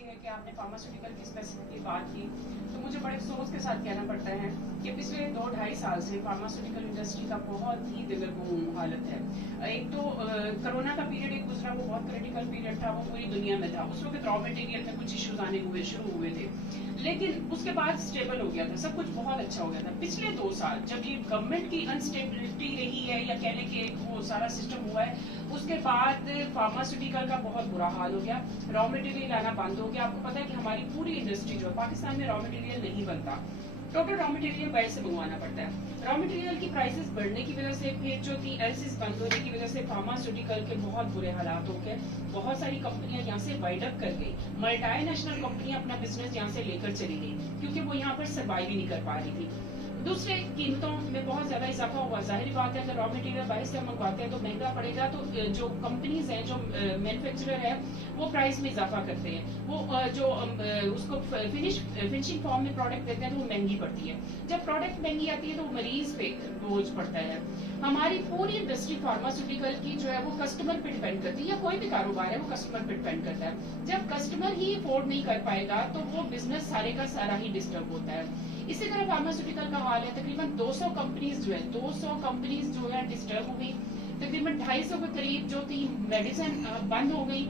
یہ ہے کہ آپ نے فارماسیوٹیکل کی اسپیسیفکلی بات کی تو مجھے بڑے افسوس کے ساتھ کہنا پڑتا ہے کہ پچھلے 2-2.5 سال سے فارماسیوٹیکل انڈسٹری کا بہت ہی دگرگوں حالت ہے. ایک تو کرونا کا پیریڈ ایک گزرا, وہ بہت کریٹیکل پیریڈ تھا, وہ پوری دنیا میں تھا. اس وقت را مٹیریل میں کچھ ایشوز آنے شروع ہوئے تھے, لیکن اس کے بعد اسٹیبل ہو گیا تھا, سب کچھ بہت اچھا ہو گیا تھا. پچھلے 2 سال جب یہ گورنمنٹ کی انسٹیبلٹی رہی ہے یا کہنے کے وہ سارا سسٹم ہوا ہے, اس کے بعد فارماسیوٹیکل کا بہت برا حال ہو گیا. را مٹیریل آنا بند ہو گیا. آپ کو پتا ہے کہ ہماری پوری انڈسٹری جو ہے پاکستان میں را مٹیریل نہیں بنتا, ٹوٹل را مٹیریل باہر سے منگوانا پڑتا ہے. را مٹیریل کی پرائسز بڑھنے کی وجہ سے, پھر جو تھی ایلسیز بند ہونے کی وجہ سے فارماسیوٹیکل کے بہت برے حالات ہو گئے. بہت ساری کمپنیاں یہاں سے وائڈ اپ کر گئی, ملٹی نیشنل کمپنیاں اپنا بزنس یہاں سے لے کر چلی گئی کیونکہ وہ یہاں پر سروائیو ہی نہیں کر پا رہی تھی. دوسرے قیمتوں میں بہت زیادہ اضافہ ہوا. ظاہری بات ہے اگر را مٹیریل باہر سے منگواتے ہیں تو مہنگا پڑے گا, تو جو کمپنیز ہیں, جو مینوفیکچرر ہے, وہ پرائس میں اضافہ کرتے ہیں. وہ جو اس کو فنشنگ فارم میں پروڈکٹ دیتے ہیں تو وہ مہنگی پڑتی ہے. جب پروڈکٹ مہنگی آتی ہے تو وہ مریض پہ بوجھ پڑتا ہے. ہماری پوری انڈسٹری فارماسیوٹیکل کی جو ہے وہ کسٹمر پہ ڈیپینڈ کرتی ہے, یا کوئی بھی کاروبار ہے وہ کسٹمر پہ ڈیپینڈ کرتا ہے. جب کسٹمر ہی افورڈ نہیں کر پائے گا تو وہ بزنس سارے کا سارا ہی ڈسٹرب ہوتا ہے. اسی طرح فارماسیوٹیکل کا حال ہے. تقریباً 200 کمپنیز جو ہے 200 کمپنیز جو ہے ڈسٹرب ہو گئی. تقریباً 250 کے قریب جو تھی میڈیسن بند ہو گئی,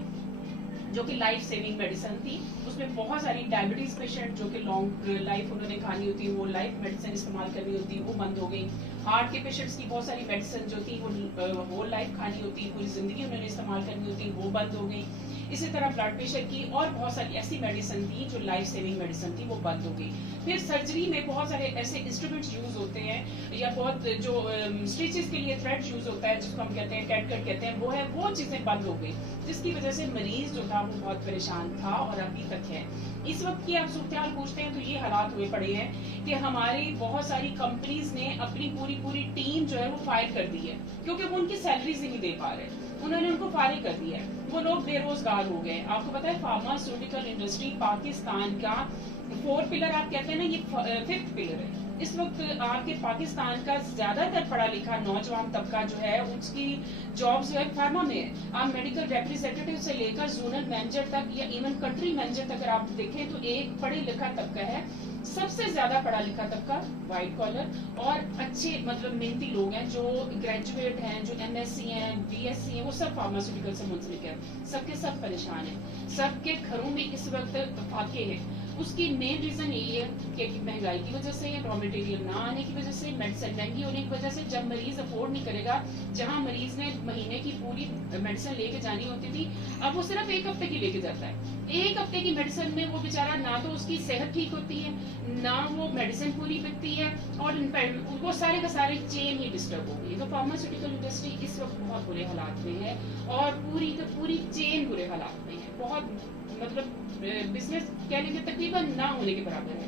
جو کہ لائف سیونگ میڈیسن تھی. اس میں بہت ساری ڈائبٹیز پیشنٹ جو کہ لانگ لائف انہوں نے کھانی ہوتی, وہ لائف میڈیسن استعمال کرنی ہوتی, وہ بند ہو گئی. ہارٹ کے پیشنٹس کی بہت ساری میڈیسن جو تھی وہ ہول لائف کھانی ہوتی, پوری زندگی انہوں نے استعمال کرنی ہوتی, وہ بند ہو گئی. اسی طرح بلڈ پریشر کی اور بہت ساری ایسی میڈیسن تھی جو لائف سیونگ میڈیسن تھی, وہ بند ہو گئی. پھر سرجری میں بہت سارے ایسے انسٹرومنٹس یوز ہوتے ہیں, یا بہت جو اسٹیچز کے لیے تھریڈ یوز ہوتا ہے جس کو ہم کہتے ہیں کیٹکٹ کہتے ہیں, وہ چیزیں بند ہو گئی, جس کی وجہ سے مریض جو تھا وہ بہت پریشان تھا اور ابھی تک ہے. اس وقت کی آپ صورتحال پوچھتے ہیں تو یہ حالات ہوئے پڑے ہیں کہ ہماری بہت ساری کمپنیز نے اپنی پوری ٹیم جو ہے وہ فائر کر دی ہے, کیونکہ وہ ان کی سیلریز نہیں دے پا رہے. انہوں نے ان کو فارغ کر دیا ہے, وہ لوگ بے روزگار ہو گئے. آپ کو پتا ہے فارماسیوٹیکل انڈسٹری پاکستان کا 4 پلر آپ کہتے ہیں نا, یہ 5th پلر ہے. اس وقت آپ کے پاکستان کا زیادہ تر پڑھا لکھا نوجوان طبقہ جو ہے اس کی جابز جو ہے فارما میں ہے. آپ میڈیکل ریپریزنٹیٹیو سے لے کر زونل مینیجر تک یا ایون کنٹری مینیجر تک اگر آپ دیکھیں تو ایک پڑھے لکھا طبقہ ہے. سب سے زیادہ پڑھا لکھا طبقہ وائٹ کالر اور اچھے مطلب محنتی لوگ ہیں, جو گریجویٹ ہیں, جو ایم ایس سی ہیں, بی ایس سی ہیں, وہ سب فارماسیوٹیکل سے منسلک ہیں. سب کے سب پریشان ہیں, سب کے گھروں میں اس وقت فاقے ہیں. اس کی مین ریزن یہی ہے کہ مہنگائی کی وجہ سے, را مٹیریل نہ آنے کی وجہ سے, میڈیسن مہنگی ہونے کی وجہ سے. جب مریض افورڈ نہیں کرے گا, جہاں مریض نے مہینے کی پوری میڈیسن لے کے جانی ہوتی تھی, اب وہ صرف 1 ہفتے کی لے کے جاتا ہے. 1 ہفتے کی میڈیسن میں وہ بیچارہ نہ تو اس کی صحت ٹھیک ہوتی ہے, نہ وہ میڈیسن پوری بکتی ہے, اور وہ سارے کا سارے چین ہی ڈسٹرب ہو گئی. تو فارماسیوٹیکل انڈسٹری اس وقت بہت برے حالات میں ہے, اور پوری چین برے حالات میں ہے. بہت مطلب بزنس کہنے کے تقریباً نہ ہونے کے برابر ہے.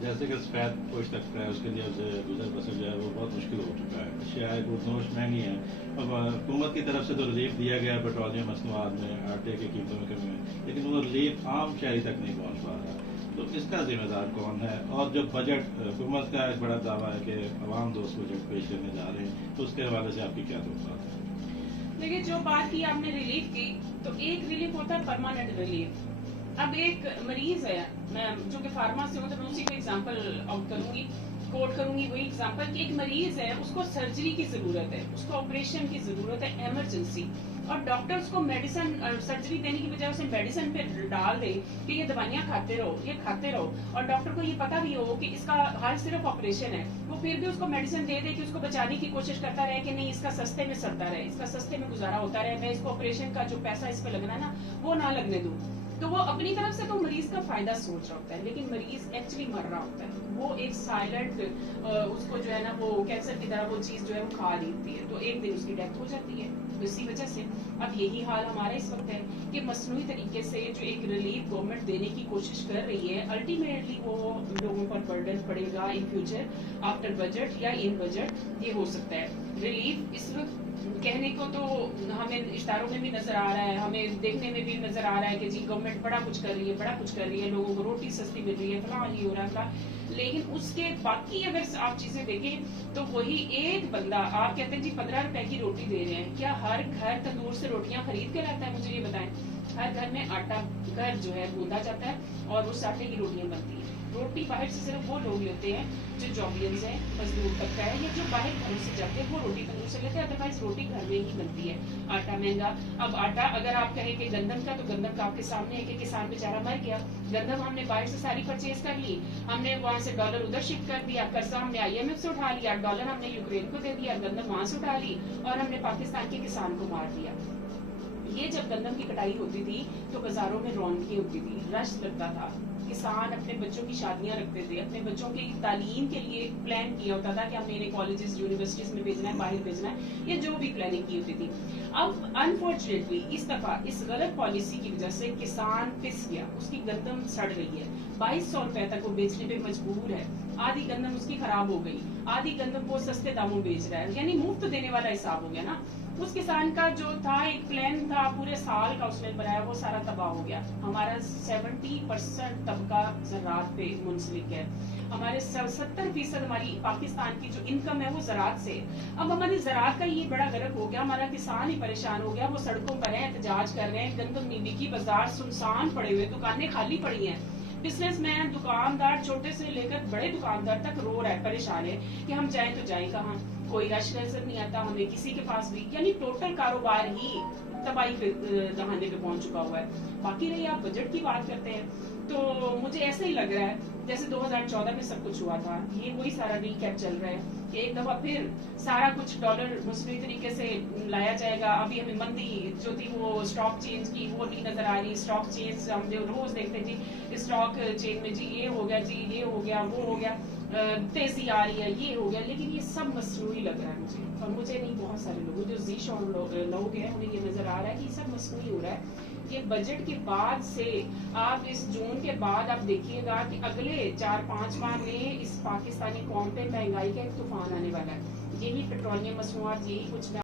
جیسے کہ سفید پوش تک ہے, اس کے لیے گزر بسر جو ہے وہ بہت مشکل ہو چکا ہے. اشیاء نوش مہنگی ہیں. اب حکومت کی طرف سے تو ریلیف دیا گیا ہے پیٹرولیم مصنوعات میں, آٹے کی قیمتوں میں کمی ہے, لیکن وہ ریلیف عام شہری تک نہیں پہنچ پا رہا. تو اس کا ذمہ دار کون ہے؟ اور جو بجٹ حکومت کا ایک بڑا دعویٰ ہے کہ عوام دوست بجٹ پیش کرنے جا رہے ہیں, تو اس کے حوالے سے آپ کی کیا توقعات ہے؟ دیکھیے, جو بات کی آپ نے ریلیف کی, تو ایک ریلیف ہوتا ہے پرماننٹ ریلیف. اب ایک مریض ہے, میں جو کہ فارما سے ہوں تو میں اسی کو ایگزامپل آؤٹ کروں گی, کوٹ کروں گی وہی ایگزامپل, کہ ایک مریض ہے, اس کو سرجری کی ضرورت ہے, اس کو آپریشن کی ضرورت ہے, ایمرجنسی, اور ڈاکٹر اس کو میڈیسن سرجری دینے کی بجائے اسے میڈیسن پہ ڈال دے کہ یہ دوائیاں کھاتے رہو, یہ کھاتے رہو, اور ڈاکٹر کو یہ پتا بھی ہو کہ اس کا حل صرف آپریشن ہے, وہ پھر بھی اس کو میڈیسن دے دے کہ اس کو بچانے کی کوشش کرتا رہے کہ نہیں اس کا سستے میں سرتا رہے, اس کا سستے میں گزارا ہوتا رہے, میں اس کو آپریشن کا جو پیسہ اس پہ لگنا ہے نا وہ نہ لگنے دوں. تو وہ اپنی طرف سے تو مریض کا فائدہ سوچ رہا ہوتا ہے, لیکن مریض ایکچولی مر رہا ہوتا ہے. وہ ایک سائلنٹ اس کو جو ہے نا وہ کینسر کی طرح وہ چیز جو ہے وہ کھا لیتی ہے, تو ایک دن اس کی ڈیتھ ہو جاتی ہے. اسی وجہ سے اب یہی حال ہمارا اس وقت ہے کہ مصنوعی طریقے سے جو ایک ریلیف گورنمنٹ دینے کی کوشش کر رہی ہے, الٹیمیٹلی وہ لوگوں پر برڈن پڑے گا ان فیوچر, آفٹر بجٹ یا ان بجٹ, یہ ہو سکتا ہے. ریلیف اس وقت کہنے کو تو ہمیں اشتہاروں میں بھی نظر آ رہا ہے, ہمیں دیکھنے میں بھی نظر آ رہا ہے کہ جی گورنمنٹ بڑا کچھ کر رہی ہے, لوگوں کو روٹی سستی مل رہی ہے, فلاں یہ ہو رہا ہے, لیکن اس کے باقی اگر آپ چیزیں دیکھیں تو وہی ایک بندہ, آپ کہتے ہیں جی 15 روپے کی روٹی دے رہے ہیں, کیا ہر گھر تندور سے روٹیاں خرید کے لاتا ہے؟ مجھے یہ بتائیں. ہر گھر میں آٹا گھر جو ہے گوندا جاتا ہے اور اس آٹے کی روٹیاں بنتی ہیں. روٹی باہر سے صرف وہ لوگ لیتے ہیں جو جابلینز ہیں, مزدور طبقہ ہے, یا جو باہر گھروں سے جاتے ہیں وہ روٹی تندور سے لیتے ہیں, ادروائز روٹی گھر میں ہی بنتی ہے. آٹا مہنگا. اب آٹا اگر آپ کہیں کہ گندم کا, تو گندم کا آپ کے سامنے ہے کہ کسان بیچارہ مر گیا. گندم ہم نے باہر سے ساری پرچیز کر لی, ہم نے وہاں سے ڈالر ادھر شفٹ کر دیا, قرضہ ہم نے IMF سے اٹھا لیا, ڈالر ہم نے یوکرین کو دے دیا, گندم وہاں سے اٹھا لی, اور ہم نے پاکستان کے کسان کو مار دیا. یہ جب گندم کی کٹائی ہوتی تھی تو بازاروں میں رونقیں ہوتی تھی, رش لگتا تھا, کسان اپنے بچوں کی شادیاں رکھتے تھے, اپنے بچوں کی تعلیم کے لیے پلان کیا ہوتا تھا کہ ہم نے کالجز یونیورسٹیز میں بھیجنا ہے, باہر بھیجنا ہے, یا جو بھی پلاننگ کی ہوتی تھی. اب انفارچونیٹلی اس دفعہ اس غلط پالیسی کی وجہ سے کسان پس گیا, اس کی گندم سڑ گئی ہے, 2200 روپے تک وہ بیچنے پہ مجبور ہے. آدھی گندم اس کی خراب ہو گئی, آدھی گندم وہ سستے داموں بیچ رہا ہے, یعنی مفت دینے والا حساب ہو گیا نا. اس کسان کا جو تھا ایک پلان تھا پورے سال کا اس نے بنایا, وہ سارا تباہ ہو گیا. ہمارا 70% طبقہ زراعت پہ منسلک ہے, ہمارے 70% ہماری پاکستان کی جو انکم ہے وہ زراعت سے. اب ہماری زراعت کا یہ بڑا غرق ہو گیا, ہمارا کسان ہی پریشان ہو گیا, وہ سڑکوں پر ہیں, احتجاج کر رہے ہیں, گندم نہیں بکی, بازار سنسان پڑے ہوئے, دکانیں خالی پڑی ہیں. بزنس مین, دکاندار, چھوٹے سے لے کر بڑے دکاندار تک رو رہا ہے, پریشان ہے کہ ہم جائیں تو جائیں کہاں, کوئی رش نظر نہیں آتا ہمیں کسی کے پاس بھی, یعنی ٹوٹل کاروبار ہی تباہی پہ دہانے پہ پہنچ چکا ہوا ہے. باقی رہی آپ بجٹ کی بات کرتے ہیں تو مجھے ایسا ہی لگ رہا ہے جیسے 2014 میں سب کچھ ہوا تھا, یہ وہی سارا ریکیپ چل رہا ہے کہ ایک دفعہ پھر سارا کچھ ڈالر مصنوعی طریقے سے لایا جائے گا. ابھی ہمیں مندی جو تھی وہ اسٹاک چینج کی وہ نہیں نظر آ رہی, اسٹاک چینج ہم جو روز دیکھتے جی اسٹاک چینج میں جی یہ ہو گیا, جی یہ ہو گیا, وہ ہو گیا, تیزی آ رہی ہے, یہ ہو گیا, لیکن یہ سب مصنوعی لگ رہا ہے مجھے, اور مجھے نہیں, بہت سارے لوگوں جو ذی شعور لوگ ہیں انہیں یہ نظر آ رہا ہے کہ یہ سب مصنوعی ہو رہا ہے. یہ بجٹ کے بعد سے آپ اس جون کے بعد آپ دیکھیے گا کہ اگلے 4-5 ماہ میں اس پاکستانی قوم پہ مہنگائی کا ایک طوفان آنے والا ہے. یہی پیٹرولیم مصنوعات, یہی کچھ